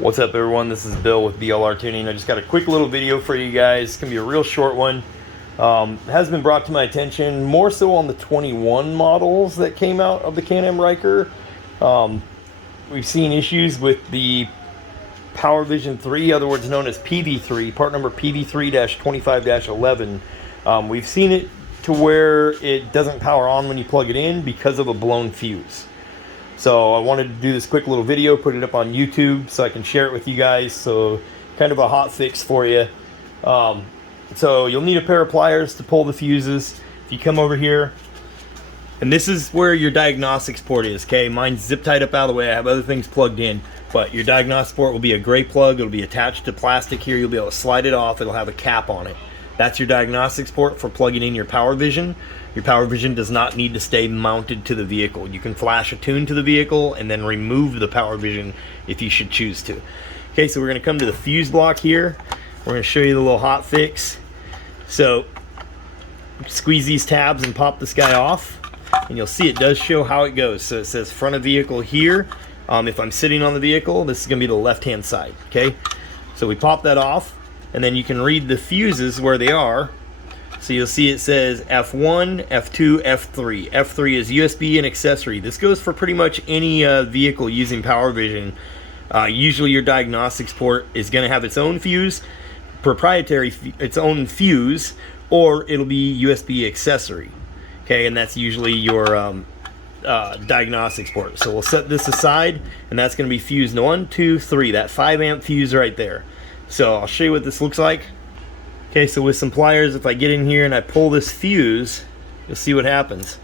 What's up, everyone? This is Bill with blrtuning. I just got a quick little video for you guys. It's gonna be a real short one. Has been brought to my attention more so on the 21 models that came out of the Can-Am Ryker. We've seen issues with the Power Vision 3, other words known as PV3, part number PV3-25-11. We've seen it to where it doesn't power on when you plug it in because of a blown fuse. So I wanted to do this quick little video, put it up on YouTube so I can share it with you guys. So kind of a hot fix for you. So you'll need a pair of pliers to pull the fuses. If you come over here, and this is where your diagnostics port is, okay? Mine's zip tied up out of the way. I have other things plugged in, but your diagnostics port will be a gray plug. It'll be attached to plastic here. You'll be able to slide it off. It'll have a cap on it. That's your diagnostics port for plugging in your Power Vision. Your Power Vision does not need to stay mounted to the vehicle. You can flash a tune to the vehicle and then remove the Power Vision if you should choose to. Okay, so we're going to come to the fuse block here. We're going to show you the little hot fix. So squeeze these tabs and pop this guy off, and you'll see it does show how it goes. So it says front of vehicle here. If I'm sitting on the vehicle, this is going to be the left hand side. Okay, so we pop that off, and then you can read the fuses where they are. So you'll see it says F1, F2, F3. F3 is USB and accessory. This goes for pretty much any vehicle using Power Vision. Usually your diagnostics port is going to have its own fuse, proprietary, its own fuse, or it'll be USB accessory. Okay, and that's usually your diagnostics port. So we'll set this aside, and that's going to be fuse 1, 2, 3. That 5 amp fuse right there. So I'll show you what this looks like. Okay, so with some pliers, if I get in here and I pull this fuse, you'll see what happens.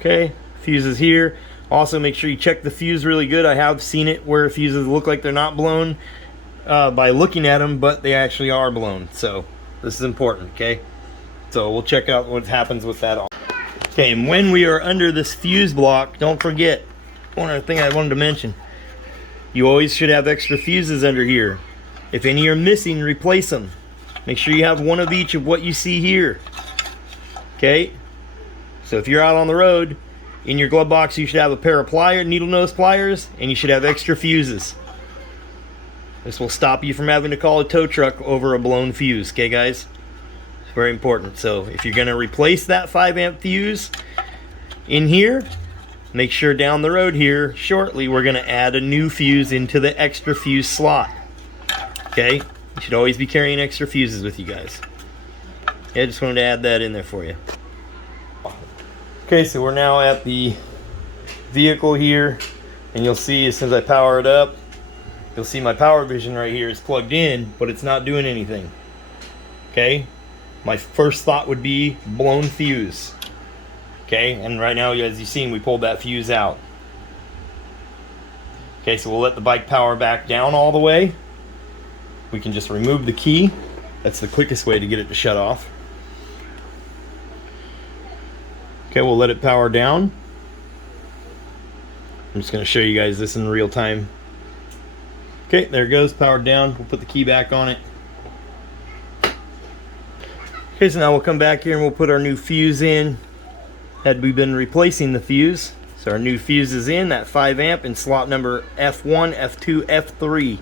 Okay, fuse is here. Also, make sure you check the fuse really good. I have seen it where fuses look like they're not blown by looking at them, but they actually are blown. So this is important, okay? So we'll check out what happens with that. Okay, and when we are under this fuse block, don't forget, one other thing I wanted to mention. You always should have extra fuses under here. If any are missing, replace them. Make sure you have one of each of what you see here. Okay? So if you're out on the road, in your glove box you should have a pair of needle nose pliers, and you should have extra fuses. This will stop you from having to call a tow truck over a blown fuse. Okay, guys? It's very important. So if you're going to replace that 5 amp fuse in here, make sure down the road here shortly we're going to add a new fuse into the extra fuse slot. Okay? You should always be carrying extra fuses with you guys. Yeah, I just wanted to add that in there for you. Okay, so we're now at the vehicle here, and you'll see as soon as I power it up, you'll see my Power Vision right here is plugged in, but it's not doing anything. Okay, my first thought would be blown fuse. Okay, and right now, as you've seen, we pulled that fuse out. Okay, so we'll let the bike power back down all the way. We can just remove the key. That's the quickest way to get it to shut off. Okay, we'll let it power down. I'm just going to show you guys this in real time. Okay, there it goes, powered down. We'll put the key back on it. Okay, so now we'll come back here and we'll put our new fuse in. Had we been replacing the fuse, so our new fuse is in, that 5 amp in slot number F1, F2, F3.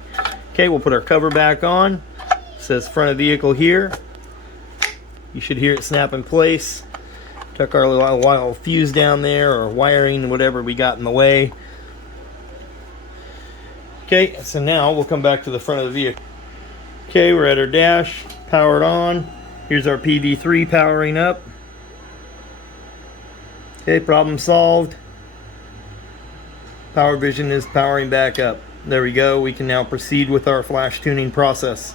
Okay, we'll put our cover back on. It says front of vehicle here. You should hear it snap in place. Tuck our little fuse down there, or wiring, whatever we got in the way. Okay, so now we'll come back to the front of the vehicle. Okay, we're at our dash, powered on. Here's our PV3 powering up. Okay, problem solved. Power Vision is powering back up. There we go. We can now proceed with our flash tuning process.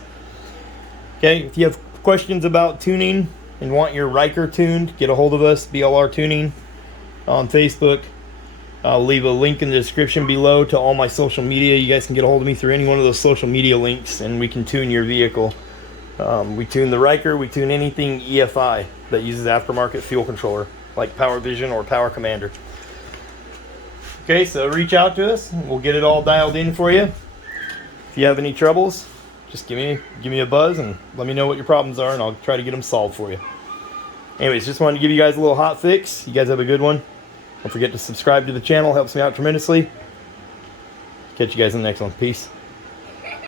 Okay, if you have questions about tuning and want your Ryker tuned, get a hold of us, blrtuning on Facebook. I'll leave a link in the description below to all my social media. You guys can get a hold of me through any one of those social media links, and we can tune your vehicle. We tune the Ryker, we tune anything EFI that uses aftermarket fuel controller, like Power Vision or Power Commander. Okay, so reach out to us, and we'll get it all dialed in for you. If you have any troubles, just give me a buzz and let me know what your problems are, and I'll try to get them solved for you. Anyways, just wanted to give you guys a little hot fix. You guys have a good one. Don't forget to subscribe to the channel, helps me out tremendously. Catch you guys in the next one. Peace.